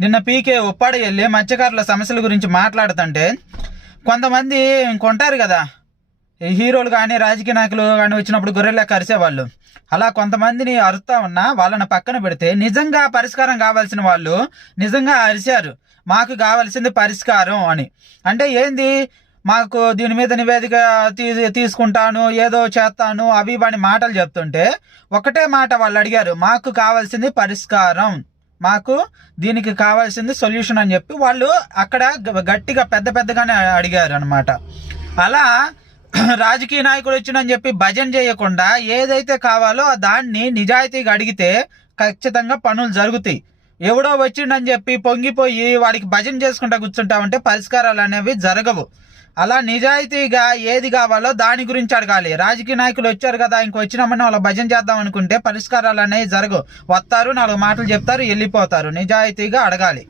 నిన్న పీకే ఉప్పాడ వెళ్ళి మత్స్యకారుల సమస్యల గురించి మాట్లాడుతుంటే కొంతమంది ఇంకొంటారు కదా. హీరోలు కానీ రాజకీయ నాయకులు కానీ వచ్చినప్పుడు గొర్రెల్లా కరిసేవాళ్ళు. అలా కొంతమందిని అరుస్తా ఉన్నా వాళ్ళని పక్కన పెడితే నిజంగా పరిష్కారం కావాల్సిన వాళ్ళు నిజంగా అరిశారు. మాకు కావాల్సింది పరిష్కారం అని. అంటే ఏంది? మాకు దీని మీద నివేదిక తీ తీసుకుంటాను ఏదో చేస్తాను అవి వాని మాటలు చెప్తుంటే ఒకటే మాట వాళ్ళు అడిగారు. మాకు కావాల్సింది పరిష్కారం. మాకు దీనికి కావాల్సింది సొల్యూషన్ అని చెప్పి వాళ్ళు అక్కడ గ- గట్టిగా పెద్ద పెద్దగానే అడిగారు అనమాట అలా రాజకీయ నాయకుడు వచ్చినని చెప్పి భజన చేయకుండా ఏదైతే కావాలో దాన్ని నిజాయితీగా అడిగితే ఖచ్చితంగా పనులు జరుగుతాయి. ఎవడో వచ్చిండని చెప్పి పొంగిపోయి వాడికి భజన చేసుకుంటా కూర్చుంటామంటే పరిష్కారాలు అనేవి జరగవు. అలా నిజాయితీగా ఏది కావాలో దాని గురించి అడగాలి. రాజకీయ నాయకులు వచ్చారు కదా ఇంక వచ్చినామని వాళ్ళ భజన చేద్దాం అనుకుంటే పరిష్కారాలు అనేవి జరగవు. వస్తారు నాలుగు మాటలు చెప్తారు వెళ్ళిపోతారు. నిజాయితీగా అడగాలి.